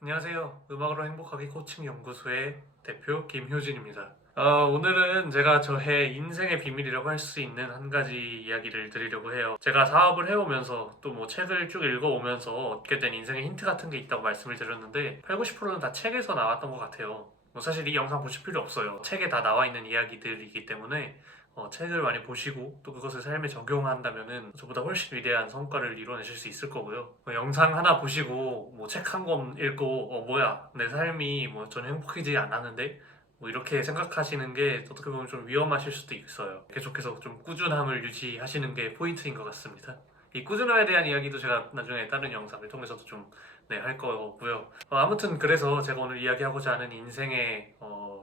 안녕하세요. 음악으로 행복하게 코칭 연구소의 대표 김효진입니다. 오늘은 제가 저의 인생의 비밀이라고 할 수 있는 한 가지 이야기를 드리려고 해요. 제가 사업을 해오면서 또 뭐 책을 쭉 읽어오면서 얻게 된 인생의 힌트 같은 게 있다고 말씀을 드렸는데 8, 90%는 다 책에서 나왔던 것 같아요. 뭐 사실 이 영상 보실 필요 없어요. 책에 다 나와 있는 이야기들이기 때문에 책을 많이 보시고 또 그것을 삶에 적용한다면은 저보다 훨씬 위대한 성과를 이뤄내실 수 있을 거고요. 영상 하나 보시고 뭐 책 한 권 읽고 뭐야 내 삶이 뭐 전혀 행복해지지 않았는데 뭐 이렇게 생각하시는 게 어떻게 보면 좀 위험하실 수도 있어요. 계속해서 좀 꾸준함을 유지하시는 게 포인트인 것 같습니다. 이 꾸준함에 대한 이야기도 제가 나중에 다른 영상을 통해서도 좀 할 거고요. 아무튼 그래서 제가 오늘 이야기하고자 하는 인생의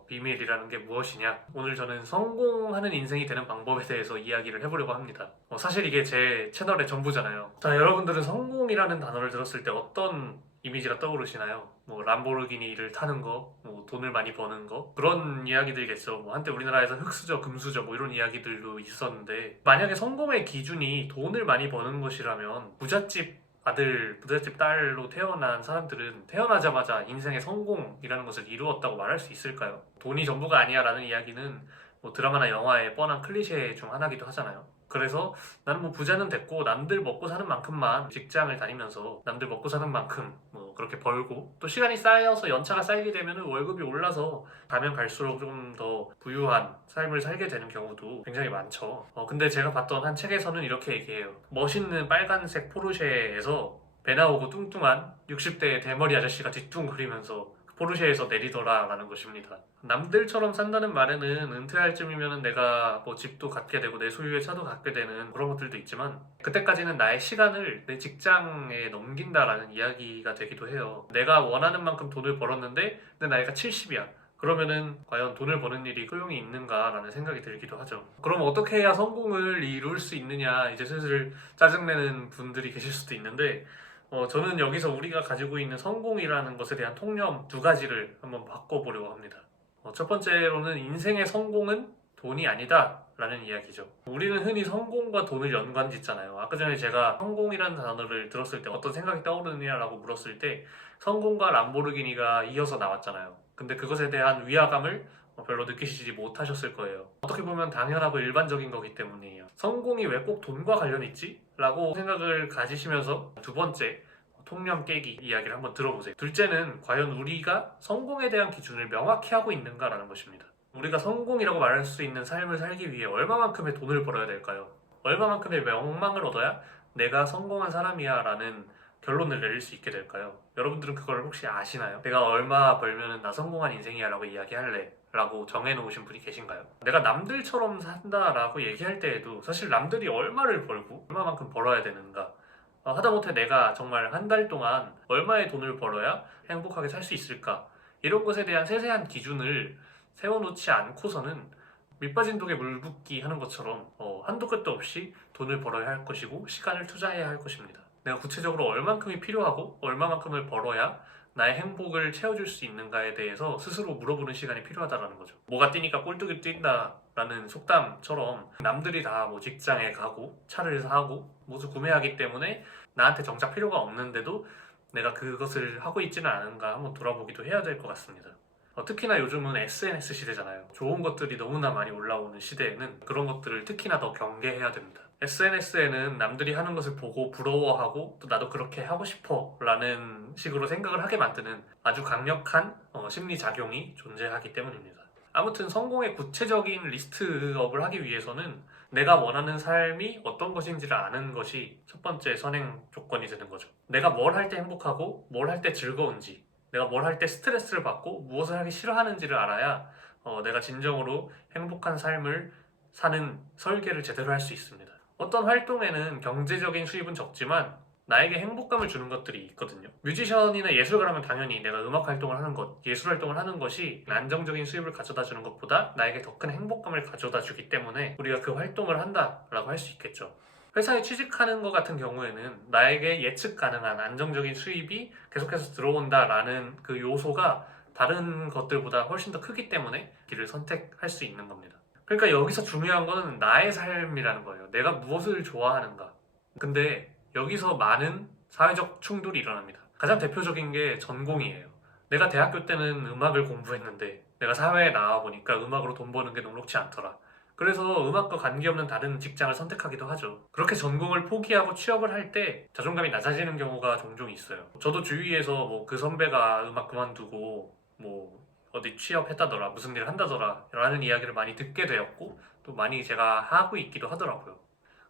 비밀이라는 게 무엇이냐? 오늘 저는 성공하는 인생이 되는 방법에 대해서 이야기를 해보려고 합니다. 사실 이게 제 채널의 전부잖아요. 자, 여러분들은 성공이라는 단어를 들었을 때 어떤 이미지가 떠오르시나요? 뭐 람보르기니를 타는 거, 뭐 돈을 많이 버는 거 그런 이야기들이겠죠. 뭐 한때 우리나라에서 흙수저, 금수저 뭐 이런 이야기들도 있었는데 만약에 성공의 기준이 돈을 많이 버는 것이라면 부잣집 아들, 부잣집 딸로 태어난 사람들은 태어나자마자 인생의 성공이라는 것을 이루었다고 말할 수 있을까요? 돈이 전부가 아니야 라는 이야기는 뭐 드라마나 영화의 뻔한 클리셰 중 하나기도 하잖아요. 그래서 나는 뭐 부자는 됐고 남들 먹고 사는 만큼만 직장을 다니면서 남들 먹고 사는 만큼 뭐 그렇게 벌고 또 시간이 쌓여서 연차가 쌓이게 되면 월급이 올라서 가면 갈수록 좀 더 부유한 삶을 살게 되는 경우도 굉장히 많죠. 근데 제가 봤던 한 책에서는 이렇게 얘기해요. 멋있는 빨간색 포르쉐에서 배 나오고 뚱뚱한 60대의 대머리 아저씨가 뒤뚱거리면서 포르쉐에서 내리더라 라는 것입니다. 남들처럼 산다는 말에는 은퇴할 쯤이면 내가 뭐 집도 갖게 되고 내 소유의 차도 갖게 되는 그런 것들도 있지만 그때까지는 나의 시간을 내 직장에 넘긴다라는 이야기가 되기도 해요. 내가 원하는 만큼 돈을 벌었는데 내 나이가 70이야. 그러면은 과연 돈을 버는 일이 소용이 있는가라는 생각이 들기도 하죠. 그럼 어떻게 해야 성공을 이룰 수 있느냐 이제 슬슬 짜증내는 분들이 계실 수도 있는데 저는 여기서 우리가 가지고 있는 성공이라는 것에 대한 통념 두 가지를 한번 바꿔보려고 합니다. 첫 번째로는 인생의 성공은 돈이 아니다 라는 이야기죠. 우리는 흔히 성공과 돈을 연관짓잖아요. 아까 전에 제가 성공이라는 단어를 들었을 때 어떤 생각이 떠오르느냐라고 물었을 때 성공과 람보르기니가 이어서 나왔잖아요. 근데 그것에 대한 위화감을 별로 느끼시지 못하셨을 거예요. 어떻게 보면 당연하고 일반적인 거기 때문이에요. 성공이 왜 꼭 돈과 관련이 있지? 라고 생각을 가지시면서 두 번째 통념 깨기 이야기를 한번 들어보세요. 둘째는 과연 우리가 성공에 대한 기준을 명확히 하고 있는가라는 것입니다. 우리가 성공이라고 말할 수 있는 삶을 살기 위해 얼마만큼의 돈을 벌어야 될까요? 얼마만큼의 명망을 얻어야 내가 성공한 사람이야 라는 결론을 내릴 수 있게 될까요? 여러분들은 그걸 혹시 아시나요? 내가 얼마 벌면은 나 성공한 인생이야 라고 이야기할래 라고 정해놓으신 분이 계신가요? 내가 남들처럼 산다라고 얘기할 때에도 사실 남들이 얼마를 벌고 얼마만큼 벌어야 되는가 하다못해 내가 정말 한 달 동안 얼마의 돈을 벌어야 행복하게 살 수 있을까 이런 것에 대한 세세한 기준을 세워놓지 않고서는 밑빠진 독에 물 붓기 하는 것처럼 한도 끝도 없이 돈을 벌어야 할 것이고 시간을 투자해야 할 것입니다. 내가 구체적으로 얼만큼이 필요하고 얼마만큼을 벌어야 나의 행복을 채워줄 수 있는가에 대해서 스스로 물어보는 시간이 필요하다는 거죠. 뭐가 뛰니까 꼴뚜기 뛴다 라는 속담처럼 남들이 다 뭐 직장에 가고 차를 사고 모두 구매하기 때문에 나한테 정작 필요가 없는데도 내가 그것을 하고 있지는 않은가 한번 돌아보기도 해야 될 것 같습니다. 특히나 요즘은 SNS 시대잖아요. 좋은 것들이 너무나 많이 올라오는 시대에는 그런 것들을 특히나 더 경계해야 됩니다. SNS에는 남들이 하는 것을 보고 부러워하고 또 나도 그렇게 하고 싶어 라는 식으로 생각을 하게 만드는 아주 강력한 심리작용이 존재하기 때문입니다. 아무튼 성공의 구체적인 리스트업을 하기 위해서는 내가 원하는 삶이 어떤 것인지를 아는 것이 첫 번째 선행 조건이 되는 거죠. 내가 뭘 할 때 행복하고 뭘 할 때 즐거운지 내가 뭘 할 때 스트레스를 받고 무엇을 하기 싫어하는지를 알아야 내가 진정으로 행복한 삶을 사는 설계를 제대로 할 수 있습니다. 어떤 활동에는 경제적인 수입은 적지만 나에게 행복감을 주는 것들이 있거든요. 뮤지션이나 예술가라면 당연히 내가 음악 활동을 하는 것, 예술 활동을 하는 것이 안정적인 수입을 가져다 주는 것보다 나에게 더 큰 행복감을 가져다 주기 때문에 우리가 그 활동을 한다라고 할 수 있겠죠. 회사에 취직하는 것 같은 경우에는 나에게 예측 가능한 안정적인 수입이 계속해서 들어온다라는 그 요소가 다른 것들보다 훨씬 더 크기 때문에 길을 선택할 수 있는 겁니다. 그러니까 여기서 중요한 거는 나의 삶이라는 거예요. 내가 무엇을 좋아하는가. 근데 여기서 많은 사회적 충돌이 일어납니다. 가장 대표적인 게 전공이에요. 내가 대학교 때는 음악을 공부했는데 내가 사회에 나와보니까 음악으로 돈 버는 게 녹록지 않더라. 그래서 음악과 관계없는 다른 직장을 선택하기도 하죠. 그렇게 전공을 포기하고 취업을 할 때 자존감이 낮아지는 경우가 종종 있어요. 저도 주위에서 뭐 그 선배가 음악 그만두고 뭐 어디 취업했다더라, 무슨 일을 한다더라 라는 이야기를 많이 듣게 되었고 또 많이 제가 하고 있기도 하더라고요.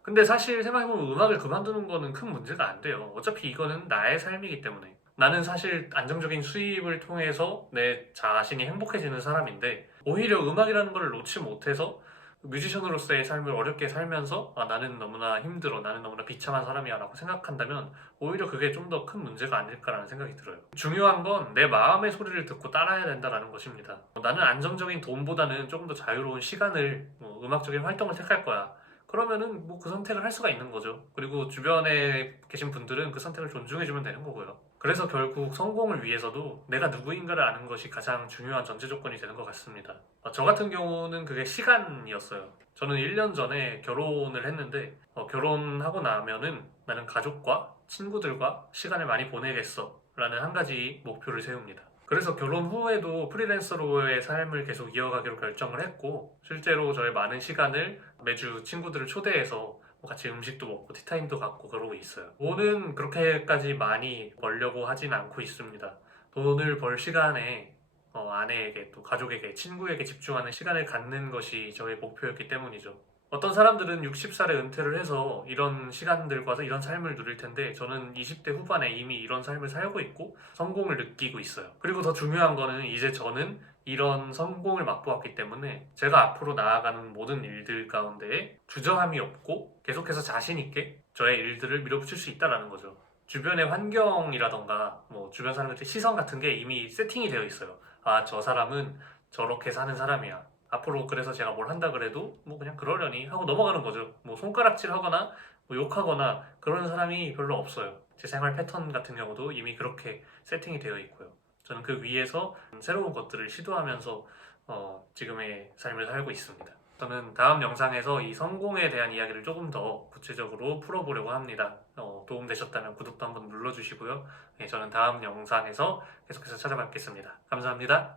근데 사실 생각해보면 음악을 그만두는 거는 큰 문제가 안 돼요. 어차피 이거는 나의 삶이기 때문에. 나는 사실 안정적인 수입을 통해서 내 자신이 행복해지는 사람인데 오히려 음악이라는 걸 놓지 못해서 뮤지션으로서의 삶을 어렵게 살면서 나는 너무나 힘들어, 나는 너무나 비참한 사람이야 라고 생각한다면 오히려 그게 좀 더 큰 문제가 아닐까라는 생각이 들어요. 중요한 건 내 마음의 소리를 듣고 따라야 된다는 것입니다. 나는 안정적인 돈보다는 조금 더 자유로운 시간을 음악적인 활동을 택할 거야. 그러면은 뭐 그 선택을 할 수가 있는 거죠. 그리고 주변에 계신 분들은 그 선택을 존중해주면 되는 거고요. 그래서 결국 성공을 위해서도 내가 누구인가를 아는 것이 가장 중요한 전제 조건이 되는 것 같습니다. 저 같은 경우는 그게 시간이었어요. 저는 1년 전에 결혼을 했는데 결혼하고 나면은 나는 가족과 친구들과 시간을 많이 보내겠어 라는 한 가지 목표를 세웁니다. 그래서 결혼 후에도 프리랜서로의 삶을 계속 이어가기로 결정을 했고 실제로 저의 많은 시간을 매주 친구들을 초대해서 같이 음식도 먹고 티타임도 갖고 그러고 있어요. 돈은 그렇게까지 많이 벌려고 하진 않고 있습니다. 돈을 벌 시간에 아내에게 또 가족에게 친구에게 집중하는 시간을 갖는 것이 저의 목표였기 때문이죠. 어떤 사람들은 60살에 은퇴를 해서 이런 시간들과 이런 삶을 누릴 텐데 저는 20대 후반에 이미 이런 삶을 살고 있고 성공을 느끼고 있어요. 그리고 더 중요한 거는 이제 저는 이런 성공을 맛보았기 때문에 제가 앞으로 나아가는 모든 일들 가운데 주저함이 없고 계속해서 자신 있게 저의 일들을 밀어붙일 수 있다는 거죠. 주변의 환경이라던가 뭐 주변 사람들의 시선 같은 게 이미 세팅이 되어 있어요. 아, 저 사람은 저렇게 사는 사람이야. 앞으로 그래서 제가 뭘 한다 그래도 뭐 그냥 그러려니 하고 넘어가는 거죠. 뭐 손가락질 하거나 뭐 욕하거나 그런 사람이 별로 없어요. 제 생활 패턴 같은 경우도 이미 그렇게 세팅이 되어 있고요. 저는 그 위에서 새로운 것들을 시도하면서 지금의 삶을 살고 있습니다. 저는 다음 영상에서 이 성공에 대한 이야기를 조금 더 구체적으로 풀어보려고 합니다. 도움되셨다면 구독도 한번 눌러주시고요. 네, 저는 다음 영상에서 계속해서 찾아뵙겠습니다. 감사합니다.